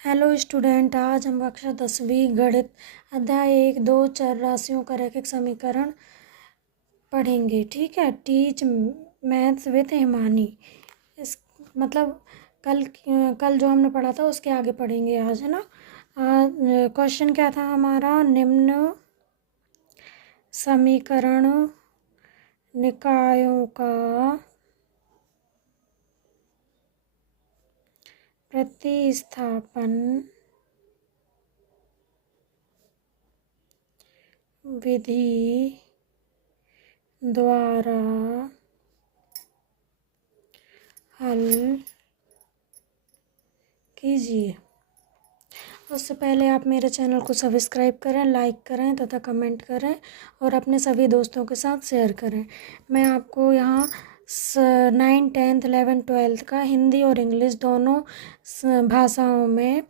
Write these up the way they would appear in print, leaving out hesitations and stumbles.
Hello student, आज हम कक्षा 10वीं गणित अध्याय 1, 2 चर राशियों का रैखिक समीकरण पढ़ेंगे। ठीक है। Teach maths with Himani. इस मतलब कल जो हमने पढ़ा था उसके आगे पढ़ेंगे आज, है ना। क्वेश्चन क्या था हमारा? निम्न समीकरण निकायों का प्रतिस्थापन विधि द्वारा हल कीजिए। उससे पहले आप मेरे चैनल को सब्सक्राइब करें, लाइक करें तथा कमेंट करें और अपने सभी दोस्तों के साथ शेयर करें। मैं आपको यहाँ 9, 10, 11, 12 का हिंदी और इंग्लिश दोनों भाषाओं में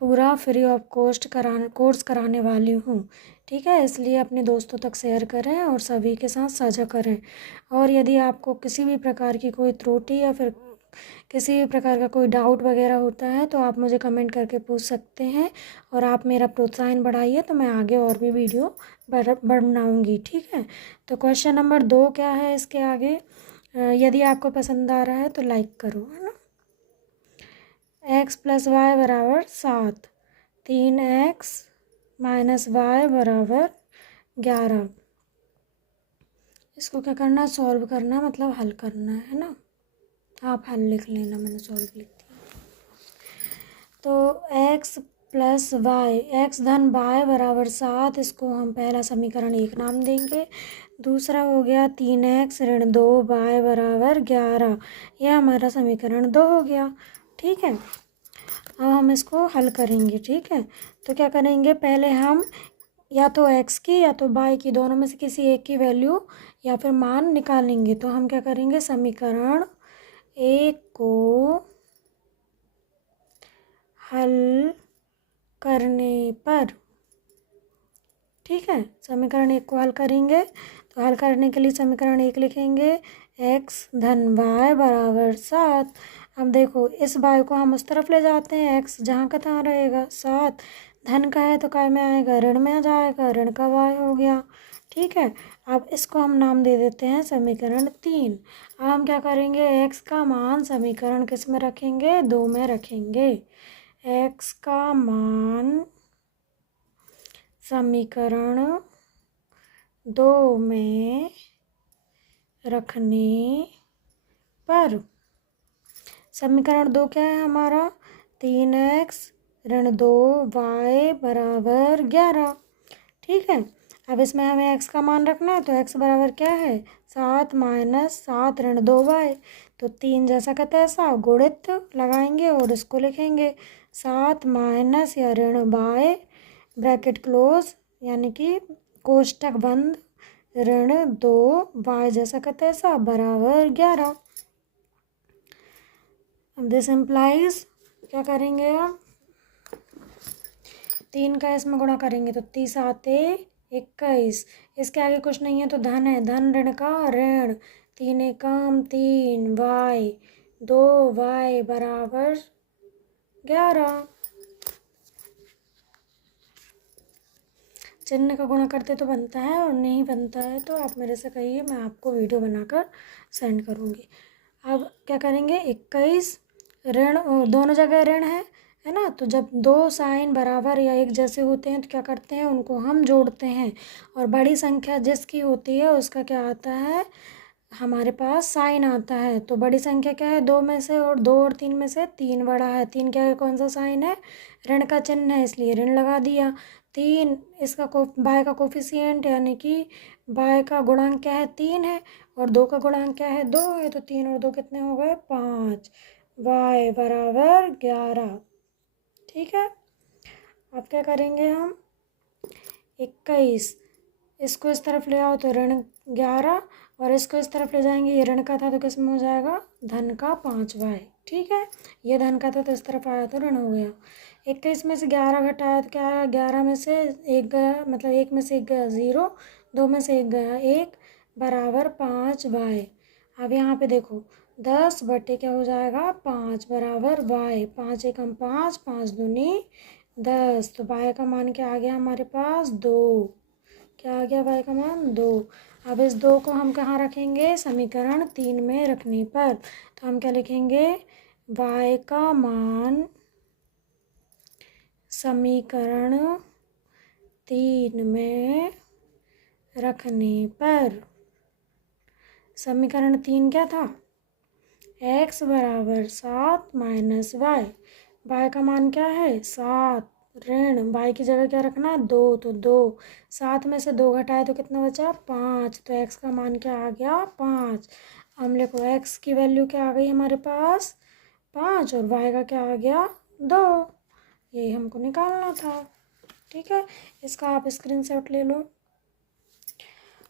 पूरा फ्री ऑफ कॉस्ट कोर्स कराने वाली हूँ। ठीक है, इसलिए अपने दोस्तों तक शेयर करें और सभी के साथ साझा करें। और यदि आपको किसी भी प्रकार की कोई त्रुटि या फिर किसी भी प्रकार का कोई डाउट वगैरह होता है तो आप मुझे कमेंट करके पूछ सकते हैं और आप मेरा प्रोत्साहन बढ़ाइए तो मैं आगे और भी वीडियो बनाऊँगी। ठीक है। तो क्वेश्चन नंबर 2 क्या है इसके आगे? यदि आपको पसंद आ रहा है तो लाइक करो, है ना। x + y = 7, 3x - y = 11। इसको क्या करना है? सॉल्व करना, मतलब हल करना है ना। आप हल लिख लेना, मैंने सॉल्व लिख दिया। तो x + y, x धन y = 7, इसको हम पहला समीकरण 1 नाम देंगे। दूसरा हो गया 3x - 2y = 11, यह हमारा समीकरण 2 हो गया। ठीक है। अब हम इसको हल करेंगे। ठीक है। तो क्या करेंगे? पहले हम या तो x की या तो y की, दोनों में से किसी एक की वैल्यू या फिर मान निकालेंगे। तो हम क्या करेंगे? समीकरण 1 को हल करने पर, ठीक है, समीकरण 1 को हल करेंगे। तो हल करने के लिए समीकरण 1 लिखेंगे x धन y = 7। अब देखो, इस y को हम उस तरफ ले जाते हैं, x जहाँ का तहाँ रहेगा, 7 धन का है तो काय में आएगा? ऋण में आ जाएगा, ऋण का y हो गया। ठीक है। अब इसको हम नाम दे देते हैं समीकरण 3। अब हम क्या करेंगे? x का मान समीकरण किस में रखेंगे? 2 में रखेंगे। x का मान समीकरण 2 में रखने पर समीकरण 2 क्या है हमारा? 3x - 2y = 11। ठीक है। अब इसमें हमें x का मान रखना है तो x बराबर क्या है? 7 - 7 - 2y। तो 3 जैसा का तैसा गुणित लगाएंगे और इसको लिखेंगे 7 माइनस या ऋण y ब्रैकेट क्लोज, यानी कि कोष्टक बंद, ऋण 2y जैसा का तैसा बराबर 11। अब दिस इम्प्लाइज क्या करेंगे? अब 3 का इसमें गुणा करेंगे तो 30 आते 21। इसके आगे कुछ नहीं है तो धन है, धन ऋण का ऋण, 3 एकम 3 y, 2y = 11। चिन्ह का गुणा करते तो बनता है और नहीं बनता है तो आप मेरे से कहिए, मैं आपको वीडियो बनाकर सेंड करूँगी। अब क्या करेंगे? 21 ऋण, दोनों जगह ऋण है ना। तो जब दो साइन बराबर या एक जैसे होते हैं तो क्या करते हैं? उनको हम जोड़ते हैं और बड़ी संख्या जिसकी होती है उसका क्या आता है? हमारे पास साइन आता है। तो बड़ी संख्या क्या है? 2 में से, और 2 और 3 में से 3 बड़ा है। 3 क्या है? कौन सा साइन है? ऋण का चिन्ह है, इसलिए ऋण लगा दिया। 3 इसका बाय का कोफिशिएंट, यानी कि बाय का गुणांक क्या है? 3 है और 2 का गुणांक क्या है? 2 है। तो 3 और 2 कितने हो गए? 5। y = 11। ठीक है। अब क्या करेंगे हम? 21 इसको इस तरफ ले आओ तो ऋण 11 और इसको इस तरफ ले जाएंगे, ये ऋण का था तो किस में हो जाएगा? धन का 5y। ठीक है। ये धन का था तो इस तरफ आया तो ऋण हो गया। 21 में से 11 घटाया तो क्या आया? 11 में से 1 गया, मतलब 1 में से 1 गया 0, 2 में से 1 गया 1 बराबर 5y। अब यहाँ पे देखो, 10 बटे क्या हो जाएगा 5 बराबर y। 5 एकम 5, 5 दूनी 10। तो y का मान क्या आ गया हमारे पास 2। क्या आ गया y का मान 2। अब इस 2 को हम कहाँ रखेंगे, समीकरण 3 में रखने पर। तो हम क्या लिखेंगे, y का मान समीकरण 3 में रखने पर। समीकरण 3 क्या था, x बराबर 7 माइनस वाई। वाई का मान क्या है 7, ऋण वाई की जगह क्या रखना है 2। तो 2, 7 में से 2 घटाए तो कितना बचा 5। तो x का मान क्या आ गया 5। हम लिखो x की वैल्यू क्या आ गई हमारे पास 5 और y का क्या आ गया 2। यही हमको निकालना था। ठीक है, इसका आप स्क्रीनशॉट ले लो।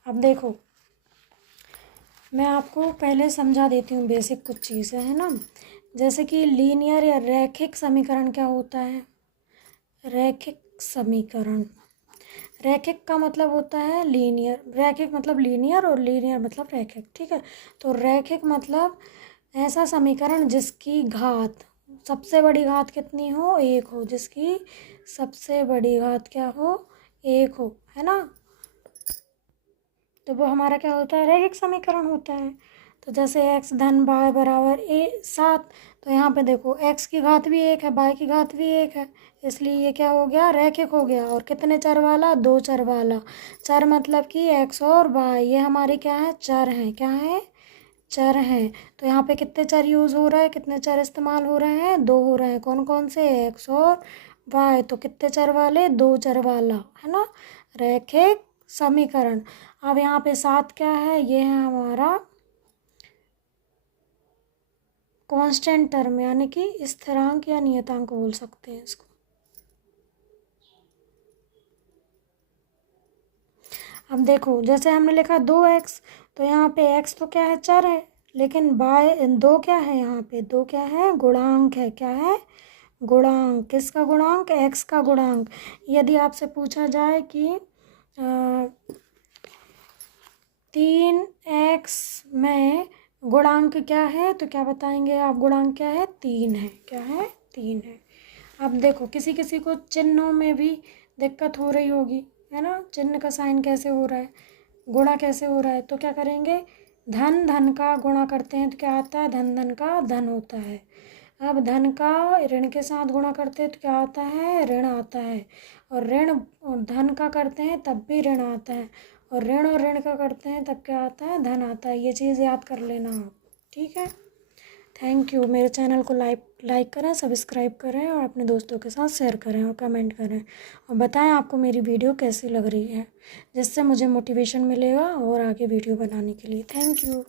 अब देखो, मैं आपको पहले समझा देती हूँ बेसिक कुछ चीज़ें, है ना। जैसे कि लीनियर या रैखिक समीकरण क्या होता है, रैखिक समीकरण। रैखिक का मतलब होता है लीनियर, रैखिक मतलब लीनियर और लीनियर मतलब रैखिक। ठीक है, तो रैखिक मतलब ऐसा समीकरण जिसकी घात, सबसे बड़ी घात कितनी हो 1 हो, जिसकी सबसे बड़ी घात क्या हो 1 हो, है ना। तो वो हमारा क्या होता है, रैखिक समीकरण होता है। तो जैसे x धन y बराबर 7, तो यहाँ पे देखो x की घात भी 1 है, y की घात भी 1 है, इसलिए ये क्या हो गया रैखिक हो गया। और कितने चर वाला, 2 चर वाला। चर मतलब कि x और y, ये हमारे क्या है चर हैं, क्या है चर हैं। तो यहाँ पे कितने चर यूज़ हो रहे हैं, कितने चर इस्तेमाल हो रहे हैं, 2 हो रहे हैं। कौन कौन से, x और y। तो कितने चर वाले, 2 चर वाला, है ना, रैखिक समीकरण। अब यहाँ पे 7 क्या है, ये है हमारा कांस्टेंट टर्म, यानी कि स्थिरांक या नियतांक बोल सकते हैं इसको। अब देखो, जैसे हमने लिखा 2x, तो यहाँ पे x तो क्या है चर है, लेकिन बाय 2 क्या है, यहाँ पे 2 क्या है गुणांक है। क्या है, गुणांक। किसका गुणांक, x का गुणांक। यदि आपसे पूछा जाए कि 3x में गुणांक क्या है, तो क्या बताएंगे आप, गुणांक क्या है 3 है। क्या है 3 है। अब देखो, किसी किसी को चिन्हों में भी दिक्कत हो रही होगी, है ना, चिन्ह का साइन कैसे हो रहा है, गुणा कैसे हो रहा है। तो क्या करेंगे, धन धन का गुणा करते हैं तो क्या आता है, धन धन का धन होता है। अब धन का ऋण के साथ गुणा करते हैं तो क्या आता है, ऋण आता है। और ऋण और धन का करते हैं तब भी ऋण आता है। और ऋण का करते हैं तब क्या आता है, धन आता है। ये चीज़ याद कर लेना आप। ठीक है, थैंक यू। मेरे चैनल को लाइक करें, सब्सक्राइब करें और अपने दोस्तों के साथ शेयर करें और कमेंट करें। और बताएं आपको मेरी वीडियो कैसी लग रही है, जिससे मुझे मोटिवेशन मिलेगा और आगे वीडियो बनाने के लिए। Thank you.